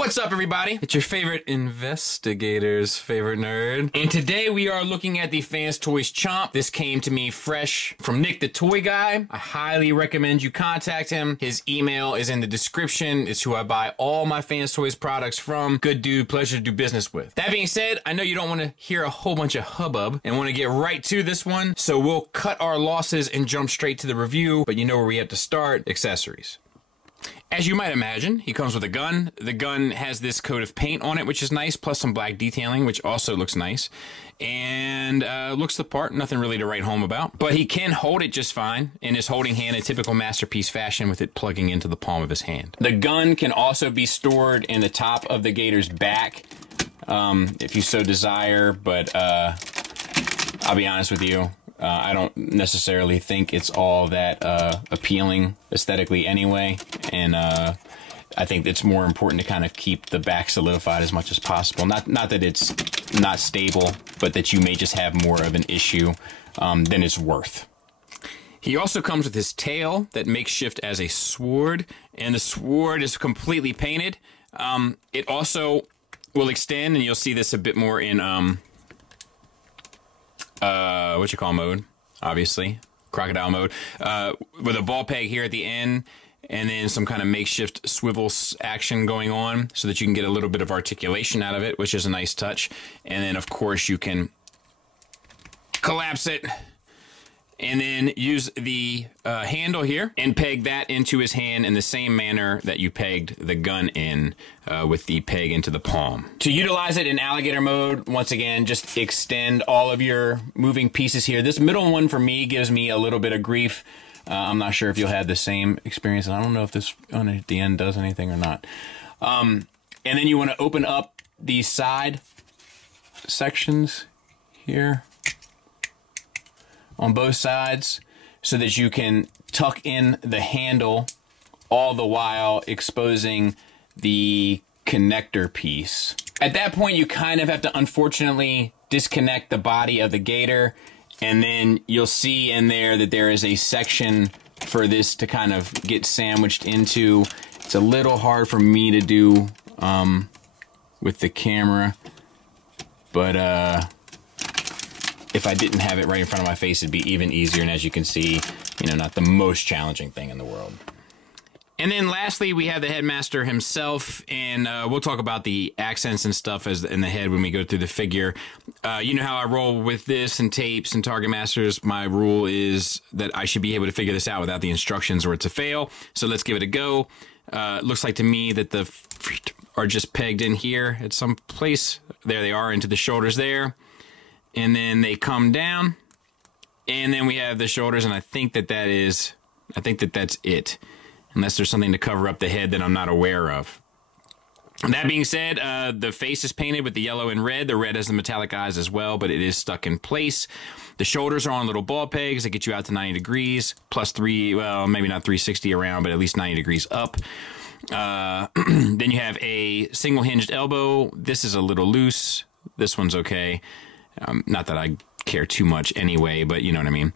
What's up, everybody? It's your favorite investigator's favorite nerd. And today we are looking at the Fanstoys Chomp. This came to me fresh from Nick the Toy Guy. I highly recommend you contact him. His email is in the description. It's who I buy all my Fanstoys products from. Good dude, pleasure to do business with. That being said, I know you don't want to hear a whole bunch of hubbub and want to get right to this one, so we'll cut our losses and jump straight to the review, but you know where we have to start: accessories. As you might imagine, he comes with a gun. The gun has this coat of paint on it, which is nice, plus some black detailing, which also looks nice. And looks the part, nothing really to write home about. But he can hold it just fine in his holding hand in typical masterpiece fashion, with it plugging into the palm of his hand. The gun can also be stored in the top of the Gator's back, if you so desire, but I'll be honest with you. I don't necessarily think it's all that appealing aesthetically anyway, and I think it's more important to kind of keep the back solidified as much as possible. Not that it's not stable, but that you may just have more of an issue than it's worth. He also comes with his tail that makes shift as a sword, and the sword is completely painted. It also will extend, and you'll see this a bit more in what you call mode, obviously, crocodile mode, with a ball peg here at the end, and then some kind of makeshift swivel action going on so that you can get a little bit of articulation out of it, which is a nice touch. And then, of course, you can collapse it and then use the handle here and peg that into his hand in the same manner that you pegged the gun in, with the peg into the palm. To utilize it in alligator mode, once again, just extend all of your moving pieces here. This middle one for me gives me a little bit of grief. I'm not sure if you'll have the same experience, and I don't know if this one at the end does anything or not. And then you want to open up these side sections here on both sides so that you can tuck in the handle, all the while exposing the connector piece. At that point, you kind of have to unfortunately disconnect the body of the Gator, and then you'll see in there that there is a section for this to kind of get sandwiched into. It's a little hard for me to do with the camera, but if I didn't have it right in front of my face, it'd be even easier. And as you can see, you know, not the most challenging thing in the world. And then lastly, we have the Headmaster himself, and we'll talk about the accents and stuff as in the head when we go through the figure. You know how I roll with this and tapes and Target Masters. My rule is that I should be able to figure this out without the instructions or it's a fail. So let's give it a go. It looks like to me that the feet are just pegged in here at some place. There they are, into the shoulders there. And then they come down, and then we have the shoulders, and I think that's it, unless there's something to cover up the head that I'm not aware of. That being said, the face is painted with the yellow and red. The red has the metallic eyes as well, but it is stuck in place. The shoulders are on little ball pegs that get you out to 90 degrees, plus well, maybe not 360 around, but at least 90 degrees up. Then you have a single hinged elbow. This is a little loose. This one's okay. Not that I care too much anyway, but you know what I mean.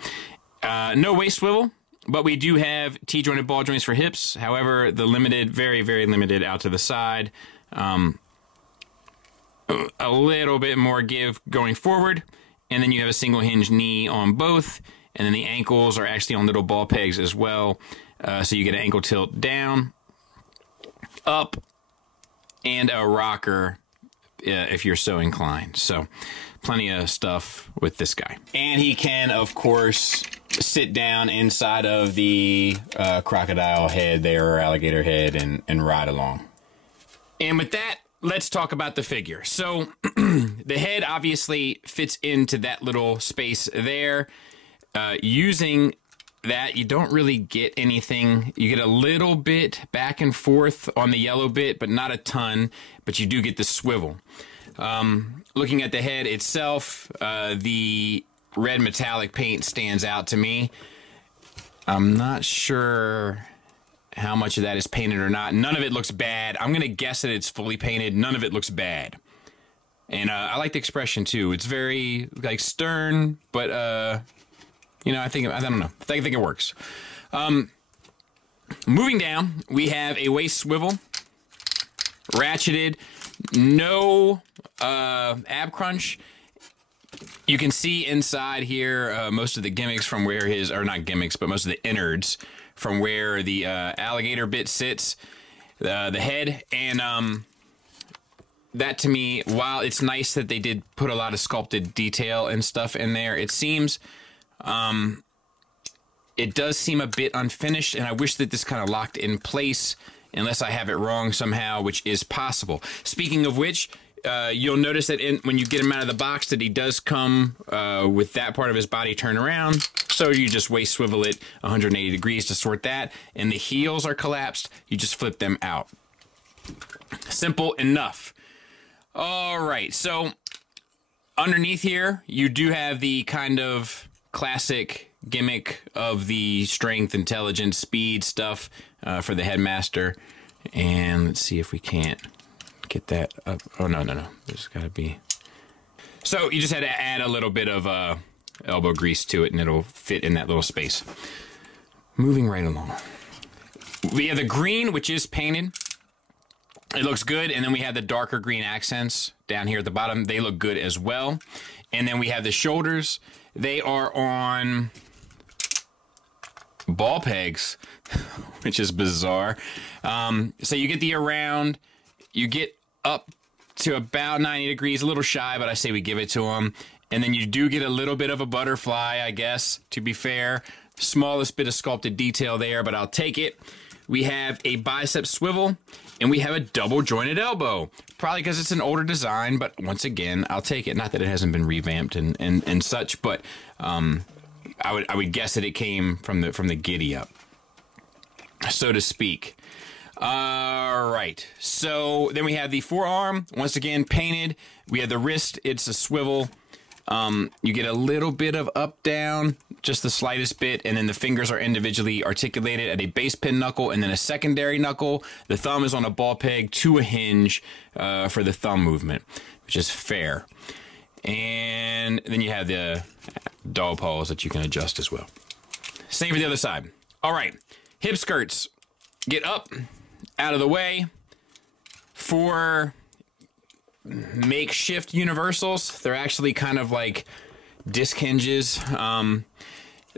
No waist swivel, but we do have T-jointed ball joints for hips. However, the limited, very, very limited out to the side. A little bit more give going forward. And then you have a single hinge knee on both. And then the ankles are actually on little ball pegs as well. So you get an ankle tilt down, up, and a rocker if you're so inclined. So plenty of stuff with this guy. And he can, of course, sit down inside of the crocodile head there, or alligator head, and ride along. And with that, let's talk about the figure. So the head obviously fits into that little space there. Using that, you don't really get anything. You get a little bit back and forth on the yellow bit, but not a ton, but you do get the swivel. Looking at the head itself, the red metallic paint stands out to me. I'm not sure how much of that is painted or not. None of it looks bad. I'm going to guess that it's fully painted. None of it looks bad. And I like the expression too. It's very like stern, but you know, I don't know. I think it works. Moving down, we have a waist swivel ratcheted, no ab crunch. You can see inside here most of the gimmicks from where his, or not gimmicks, but most of the innards from where the alligator bit sits, the head, and that to me, while it's nice that they did put a lot of sculpted detail and stuff in there, it seems, it does seem a bit unfinished, and I wish that this kind of locked in place, unless I have it wrong somehow, which is possible. Speaking of which, you'll notice that when you get him out of the box that he does come with that part of his body turned around. So you just waist swivel it 180 degrees to sort that. And the heels are collapsed. You just flip them out. Simple enough. All right. So underneath here, you do have the kind of classic gimmick of the strength, intelligence, speed stuff for the Headmaster. And let's see if we can't get that up. Oh, no. There's got to be. So you just had to add a little bit of elbow grease to it, and it'll fit in that little space. Moving right along. We have the green, which is painted. It looks good. And then we have the darker green accents down here at the bottom. They look good as well. And then we have the shoulders. They are on ball pegs, which is bizarre. So you get the around, you get up to about 90 degrees, a little shy, but I say we give it to him. And then you do get a little bit of a butterfly, I guess, to be fair. Smallest bit of sculpted detail there, but I'll take it. We have a bicep swivel, and we have a double jointed elbow. Probably because it's an older design, but once again, I'll take it. Not that it hasn't been revamped and such, but I would guess that it came from the giddy up, so to speak. All right, so then we have the forearm, once again painted. We have the wrist, it's a swivel. You get a little bit of up down, just the slightest bit, and then the fingers are individually articulated at a base pin knuckle and then a secondary knuckle. The thumb is on a ball peg to a hinge for the thumb movement, which is fair. And then you have the dog paws that you can adjust as well. Same for the other side. All right, hip skirts, get up, out of the way. For makeshift universals, they're actually kind of like disc hinges.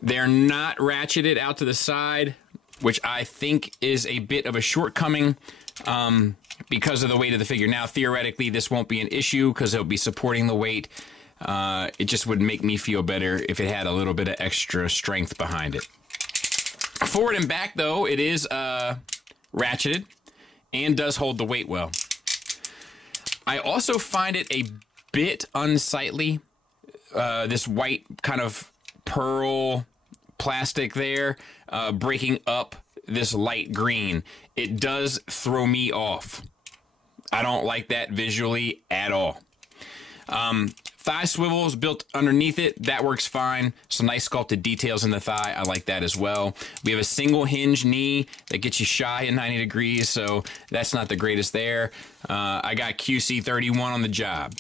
They're not ratcheted out to the side, which I think is a bit of a shortcoming because of the weight of the figure. Now, theoretically, this won't be an issue because it'll be supporting the weight. It just would make me feel better if it had a little bit of extra strength behind it. Forward and back, though, it is ratcheted and does hold the weight well. I also find it a bit unsightly, this white kind of pearl plastic there, breaking up this light green. It does throw me off. I don't like that visually at all. Thigh swivels built underneath it, that works fine. Some nice sculpted details in the thigh, I like that as well. We have a single hinge knee that gets you shy at 90 degrees, so that's not the greatest there. I got QC31 on the job.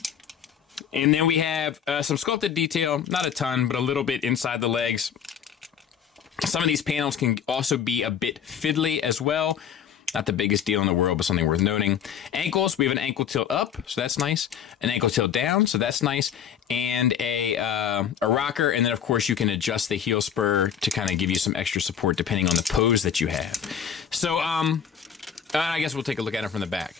And then we have some sculpted detail, not a ton, but a little bit inside the legs. Some of these panels can also be a bit fiddly as well. Not the biggest deal in the world, but something worth noting. Ankles, we have an ankle tilt up, so that's nice. An ankle tilt down, so that's nice. And a rocker, and then of course you can adjust the heel spur to kind of give you some extra support depending on the pose that you have. So, I guess we'll take a look at it from the back.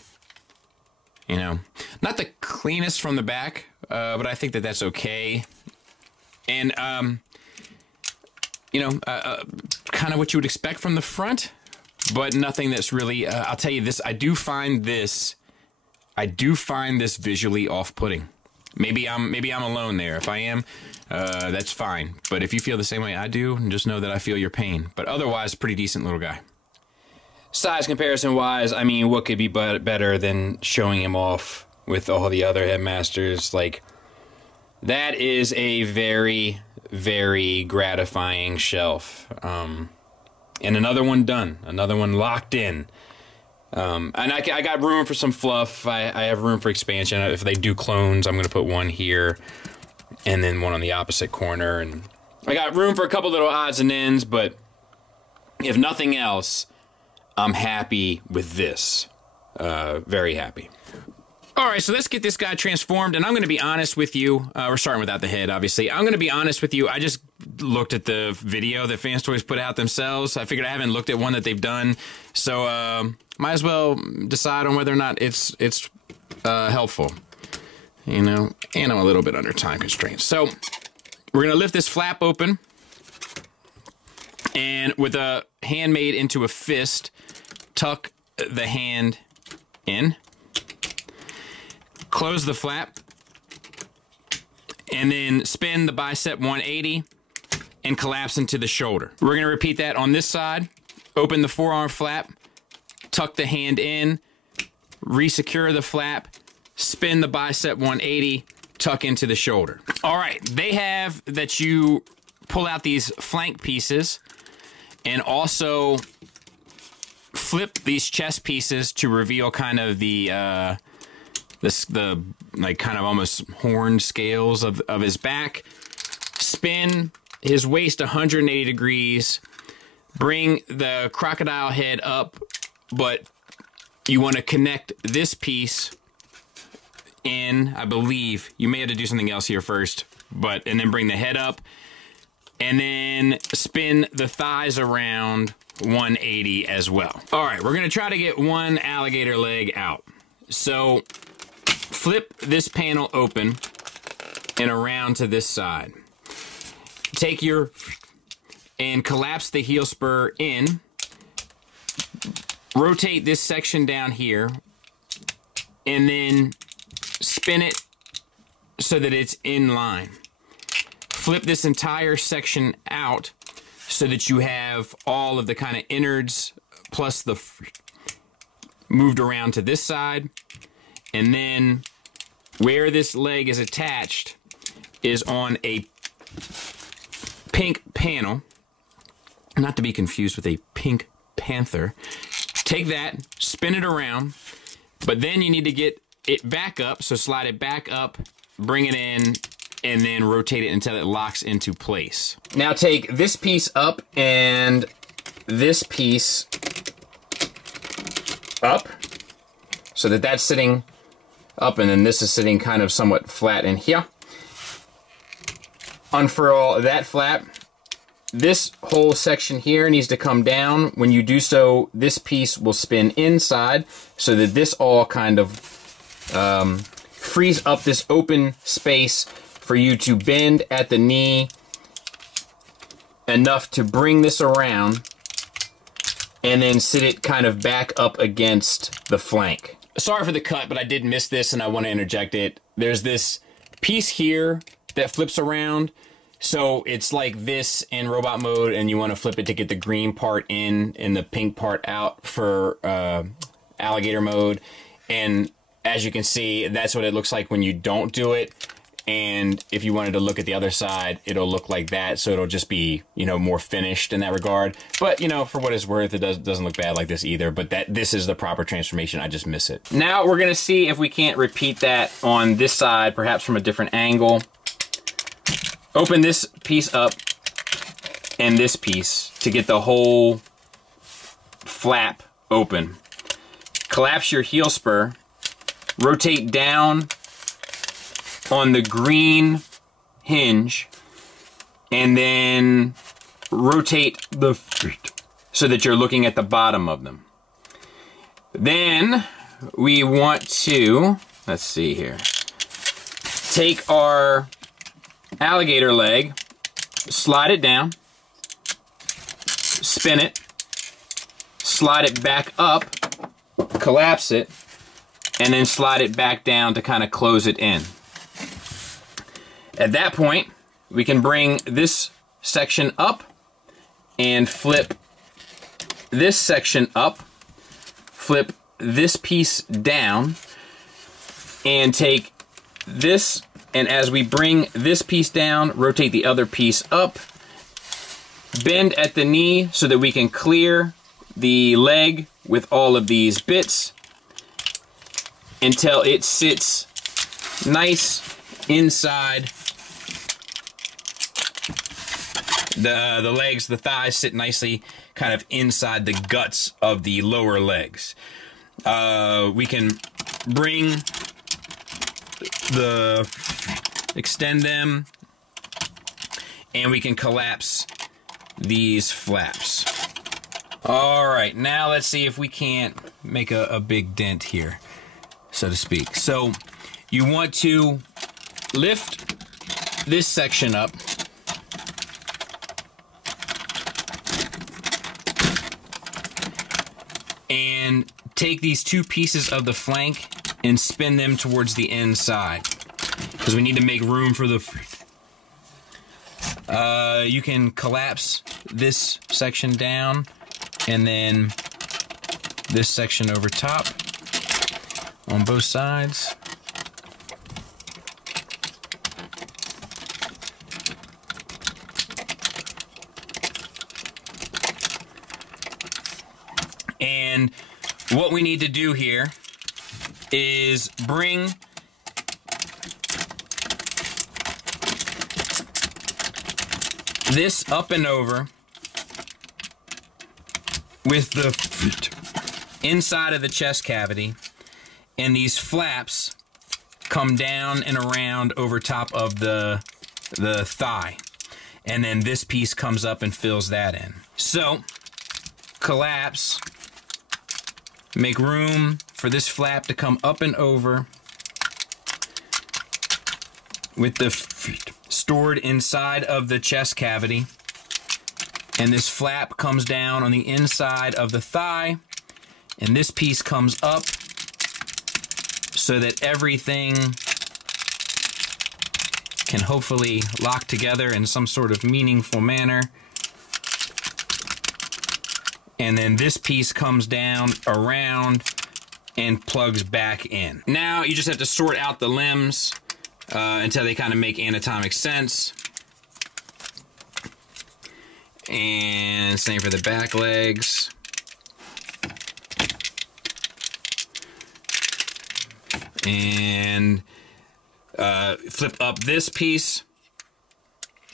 You know, not the cleanest from the back, but I think that that's okay. And, you know, kind of what you would expect from the front. But nothing that's really, I'll tell you this, I do find this visually off-putting. Maybe I'm alone there. If I am, that's fine. But if you feel the same way I do, just know that I feel your pain. But otherwise, pretty decent little guy. Size comparison-wise, I mean, what could be better than showing him off with all the other Headmasters? Like, that is a very, very gratifying shelf. And another one done, another one locked in. And I got room for some fluff. I have room for expansion. If they do clones, I'm going to put one here and then one on the opposite corner. And I got room for a couple little odds and ends, but if nothing else, I'm happy with this. very happy. All right, so let's get this guy transformed, and I'm going to be honest with you. We're starting without the head, obviously. I'm going to be honest with you. I just looked at the video that Fanstoys put out themselves. I figured I haven't looked at one that they've done, so might as well decide on whether or not it's helpful. You know, and I'm a little bit under time constraints. So we're going to lift this flap open, and with a hand made into a fist, tuck the hand in. Close the flap, and then spin the bicep 180 and collapse into the shoulder. We're going to repeat that on this side. Open the forearm flap, tuck the hand in, resecure the flap, spin the bicep 180, tuck into the shoulder. All right, they have that you pull out these flank pieces and also flip these chest pieces to reveal kind of the like kind of almost horned scales of his back. Spin his waist 180 degrees. Bring the crocodile head up, but you want to connect this piece in, I believe. You may have to do something else here first, and then bring the head up, and then spin the thighs around 180 as well. All right, we're going to try to get one alligator leg out. So flip this panel open and around to this side. Take and collapse the heel spur in. Rotate this section down here and then spin it so that it's in line. Flip this entire section out so that you have all of the kind of innards plus the moved around to this side. And then where this leg is attached is on a pink panel, not to be confused with a pink panther. Take that, spin it around, but then you need to get it back up, so slide it back up, bring it in, and then rotate it until it locks into place. Now take this piece up and this piece up, so that that's sitting up, and then this is sitting kind of somewhat flat in here. Unfurl that flap. This whole section here needs to come down. When you do so, this piece will spin inside so that this all kind of frees up this open space for you to bend at the knee enough to bring this around and then sit it kind of back up against the flank. Sorry for the cut, but I did miss this and I want to interject it. There's this piece here that flips around. So it's like this in robot mode, and you want to flip it to get the green part in and the pink part out for alligator mode. And as you can see, that's what it looks like when you don't do it. And if you wanted to look at the other side, it'll look like that. So it'll just be, you know, more finished in that regard. But, you know, for what it's worth, it doesn't look bad like this either. But this is the proper transformation. I just miss it. Now we're going to see if we can't repeat that on this side, perhaps from a different angle. Open this piece up and this piece to get the whole flap open. Collapse your heel spur. Rotate down on the green hinge and then rotate the feet so that you're looking at the bottom of them. Then we want to, let's see here, take our alligator leg, slide it down, spin it, slide it back up, collapse it, and then slide it back down to kind of close it in. At that point, we can bring this section up and flip this section up, flip this piece down, and take this, and as we bring this piece down, rotate the other piece up, bend at the knee so that we can clear the leg with all of these bits until it sits nice inside the legs. The thighs sit nicely kind of inside the guts of the lower legs. We can extend them, and we can collapse these flaps. All right, now let's see if we can't make a big dent here, so to speak. So you want to lift this section up, and take these two pieces of the flank and spin them towards the inside, because we need to make room for the... you can collapse this section down, and then this section over top on both sides. And what we need to do here is bring this up and over with the inside of the chest cavity, and these flaps come down and around over top of the thigh, and then this piece comes up and fills that in. So collapse, make room for this flap to come up and over with the stored inside of the chest cavity, and this flap comes down on the inside of the thigh, and this piece comes up so that everything can hopefully lock together in some sort of meaningful manner. And then this piece comes down around and plugs back in. Now you just have to sort out the limbs until they kind of make anatomic sense. And same for the back legs. And flip up this piece.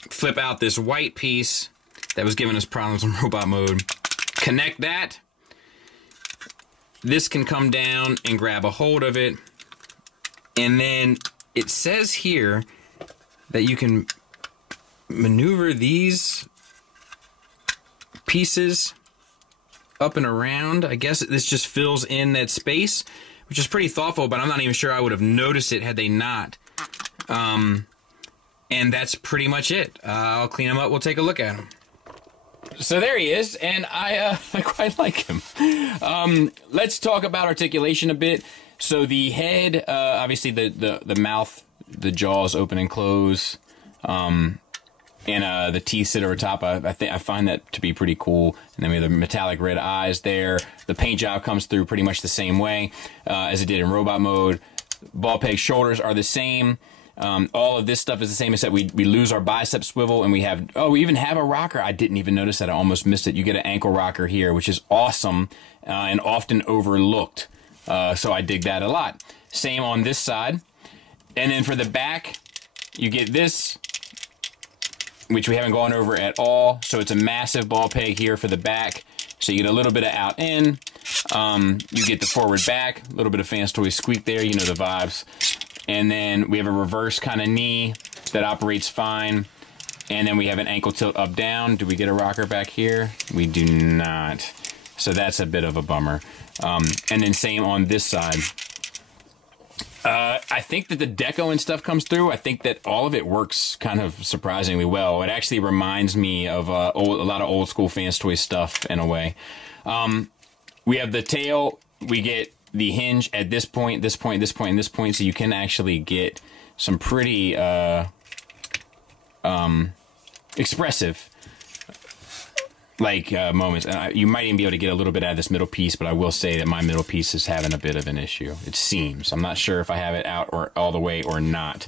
Flip out this white piece that was giving us problems in robot mode. Connect that. This can come down and grab a hold of it. And then it says here that you can maneuver these pieces up and around. I guess this just fills in that space, which is pretty thoughtful, but I'm not even sure I would have noticed it had they not. And that's pretty much it. I'll clean them up. We'll take a look at them. So there he is, and I quite like him. Let's talk about articulation a bit. So the head, obviously the mouth, the jaws open and close, and the teeth sit over top. I find that to be pretty cool. And then we have the metallic red eyes there. The paint job comes through pretty much the same way as it did in robot mode. Ball peg shoulders are the same. All of this stuff is the same, except we lose our bicep swivel, and we even have a rocker. I didn't even notice that. I almost missed it. You get an ankle rocker here, which is awesome and often overlooked. So I dig that a lot. Same on this side. And then for the back, you get this, which we haven't gone over at all. So it's a massive ball peg here for the back. So you get a little bit of out in. You get the forward back, a little bit of Fanstoys squeak there. You know the vibes. And then we have a reverse kind of knee that operates fine. And then we have an ankle tilt up down. Do we get a rocker back here? We do not. So that's a bit of a bummer. And then same on this side. I think that the deco and stuff comes through. I think that all of it works kind of surprisingly well. It actually reminds me of a lot of old school Fanstoys stuff in a way. We have the tail. We get the hinge at this point, this point, this point, and this point, so you can actually get some pretty expressive moments. You might even be able to get a little bit out of this middle piece, but I will say that my middle piece is having a bit of an issue. It seems. I'm not sure if I have it out or all the way or not.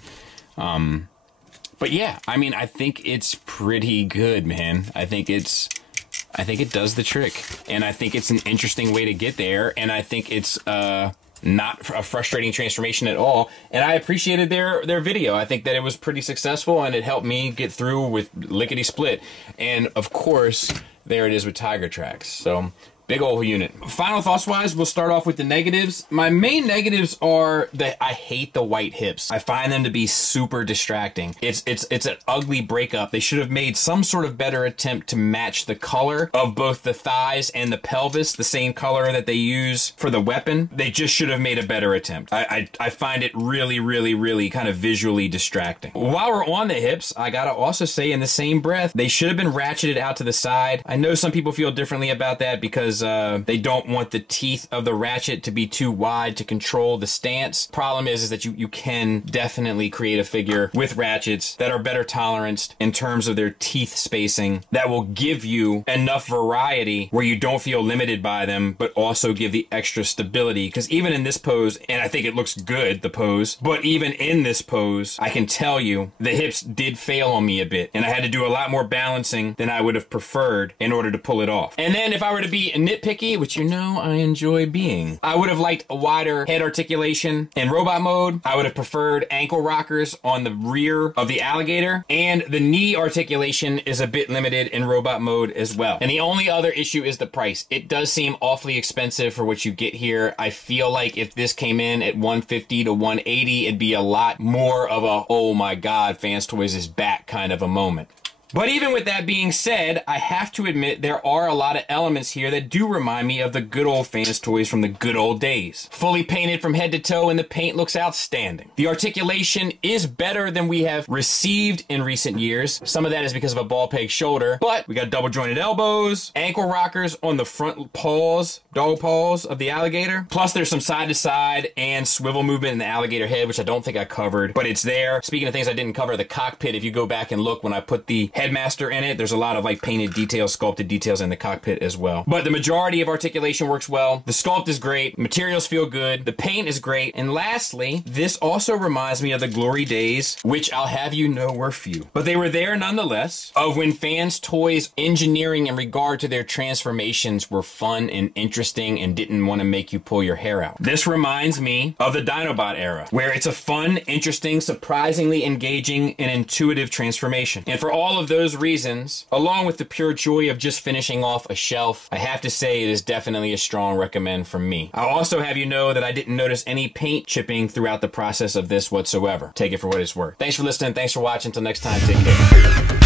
But yeah, I mean, I think it's pretty good, man. I think it does the trick, and I think it's an interesting way to get there, and I think it's not a frustrating transformation at all, and I appreciated their video. I think that it was pretty successful, and it helped me get through with lickety split, and of course, there it is with Tiger Tracks. So Big old unit. Final thoughts wise, we'll start off with the negatives. My main negatives are that I hate the white hips. I find them to be super distracting. It's an ugly breakup. They should have made some sort of better attempt to match the color of both the thighs and the pelvis, the same color that they use for the weapon. They just should have made a better attempt. I find it really kind of visually distracting. While we're on the hips, I gotta also say in the same breath, they should have been ratcheted out to the side. I know some people feel differently about that because they don't want the teeth of the ratchet to be too wide to control the stance. Problem is that you can definitely create a figure with ratchets that are better toleranced in terms of their teeth spacing that will give you enough variety where you don't feel limited by them, but also give the extra stability. Because even in this pose, and I think it looks good, the pose, but even in this pose, I can tell you the hips did fail on me a bit, and I had to do a lot more balancing than I would have preferred in order to pull it off. And then if I were to be nitpicky, which you know I enjoy being, I would have liked a wider head articulation in robot mode. I would have preferred ankle rockers on the rear of the alligator, and the knee articulation is a bit limited in robot mode as well. And the only other issue is the price. It does seem awfully expensive for what you get here. I feel like if this came in at $150 to $180, it'd be a lot more of a, oh my god, Fanstoys is back kind of a moment. But even with that being said, I have to admit there are a lot of elements here that do remind me of the good old Fanstoys from the good old days. Fully painted from head to toe, and the paint looks outstanding. The articulation is better than we have received in recent years. Some of that is because of a ball peg shoulder, but we got double jointed elbows, ankle rockers on the front paws, dog paws of the alligator. Plus there's some side to side and swivel movement in the alligator head, which I don't think I covered, but it's there. Speaking of things I didn't cover, the cockpit, if you go back and look when I put the Headmaster in it, there's a lot of like painted details, sculpted details in the cockpit as well. But the majority of articulation works well. The sculpt is great. Materials feel good. The paint is great. And lastly, this also reminds me of the glory days, which I'll have you know were few. But they were there nonetheless, of when Fanstoys engineering in regard to their transformations were fun and interesting and didn't want to make you pull your hair out. This reminds me of the Dinobot era, where it's a fun, interesting, surprisingly engaging, and intuitive transformation. And for all of those reasons, along with the pure joy of just finishing off a shelf, I have to say it is definitely a strong recommend from me. I'll also have you know that I didn't notice any paint chipping throughout the process of this whatsoever. Take it for what it's worth. Thanks for listening. Thanks for watching. Until next time, take care.